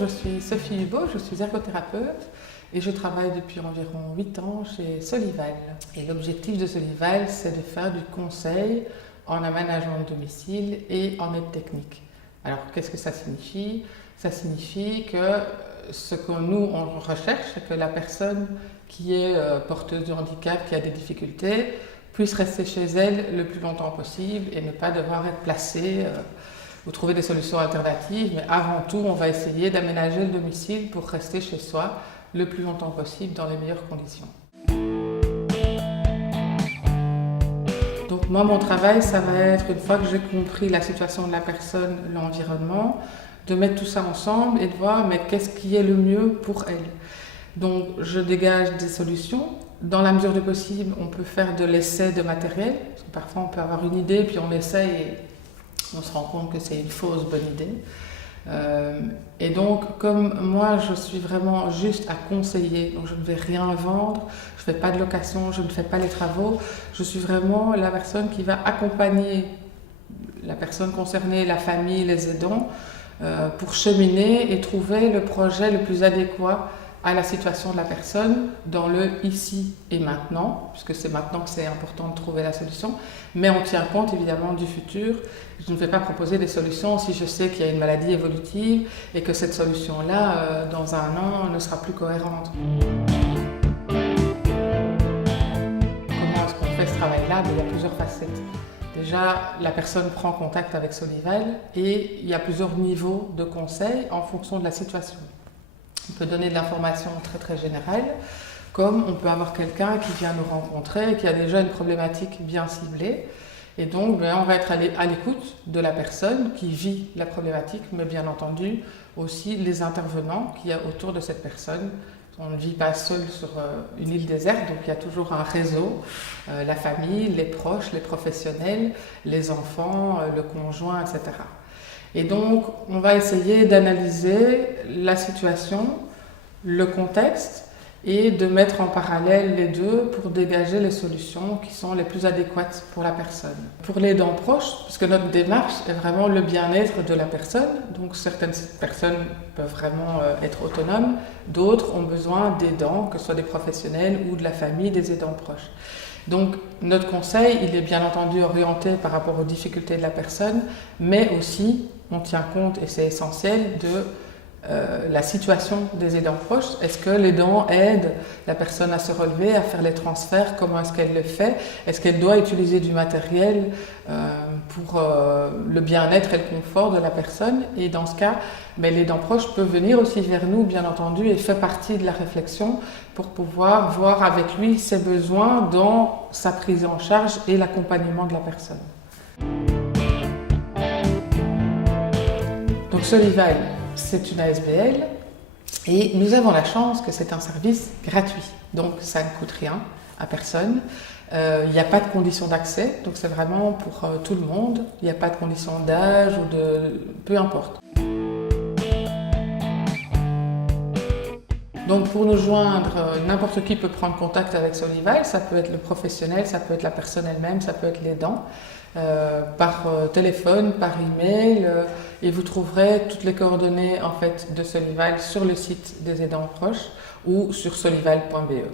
je suis Sophie Hubault, je suis ergothérapeute et je travaille depuis environ 8 ans chez Solival. Et l'objectif de Solival, c'est de faire du conseil en aménagement de domicile et en aide technique. Alors, qu'est-ce que ça signifie? Ça signifie que ce que nous, on recherche, c'est que la personne qui est porteuse de handicap, qui a des difficultés, puisse rester chez elle le plus longtemps possible et ne pas devoir être placée ou trouver des solutions alternatives. Mais avant tout, on va essayer d'aménager le domicile pour rester chez soi le plus longtemps possible dans les meilleures conditions. Donc moi, mon travail, ça va être, une fois que j'ai compris la situation de la personne, l'environnement, de mettre tout ça ensemble et de voir mais qu'est-ce qui est le mieux pour elle. Donc je dégage des solutions. Dans la mesure du possible, on peut faire de l'essai de matériel. Parce que parfois, on peut avoir une idée, puis on essaye et on se rend compte que c'est une fausse bonne idée. Et donc, comme moi, je suis vraiment juste à conseiller, donc je ne vais rien vendre, je ne fais pas de location, je ne fais pas les travaux, je suis vraiment la personne qui va accompagner la personne concernée, la famille, les aidants, pour cheminer et trouver le projet le plus adéquat à la situation de la personne dans le ici et maintenant, puisque c'est maintenant que c'est important de trouver la solution, mais on tient compte évidemment du futur. Je ne vais pas proposer des solutions si je sais qu'il y a une maladie évolutive et que cette solution-là, dans un an, ne sera plus cohérente. Comment est-ce qu'on fait ce travail-là? Il y a plusieurs facettes. Déjà, la personne prend contact avec Solival et il y a plusieurs niveaux de conseils en fonction de la situation. On peut donner de l'information très générale, comme on peut avoir quelqu'un qui vient nous rencontrer et qui a déjà une problématique bien ciblée. Et donc, on va être à l'écoute de la personne qui vit la problématique, mais bien entendu aussi les intervenants qu'il y a autour de cette personne. On ne vit pas seul sur une île déserte, donc il y a toujours un réseau, la famille, les proches, les professionnels, les enfants, le conjoint, etc. Et donc, on va essayer d'analyser la situation, le contexte et de mettre en parallèle les deux pour dégager les solutions qui sont les plus adéquates pour la personne. Pour l'aidant proche, puisque notre démarche est vraiment le bien-être de la personne, donc certaines personnes peuvent vraiment être autonomes, d'autres ont besoin d'aidants, que ce soit des professionnels ou de la famille, des aidants proches. Donc notre conseil, il est bien entendu orienté par rapport aux difficultés de la personne, mais aussi on tient compte, et c'est essentiel, de la situation des aidants proches. Est-ce que l'aidant aide la personne à se relever, à faire les transferts? Comment est-ce qu'elle le fait? Est-ce qu'elle doit utiliser du matériel pour le bien-être et le confort de la personne? Et dans ce cas, l'aidant proche peut venir aussi vers nous, bien entendu, et fait partie de la réflexion pour pouvoir voir avec lui ses besoins dans sa prise en charge et l'accompagnement de la personne. Donc Solival, c'est une ASBL et nous avons la chance que c'est un service gratuit. Donc ça ne coûte rien à personne. Il n'y a pas de conditions d'accès, donc c'est vraiment pour tout le monde. Il n'y a pas de conditions d'âge ou de... peu importe. Donc pour nous joindre, n'importe qui peut prendre contact avec Solival, ça peut être le professionnel, ça peut être la personne elle-même, ça peut être l'aidant, par téléphone, par email, et vous trouverez toutes les coordonnées en fait de Solival sur le site des aidants proches ou sur solival.be.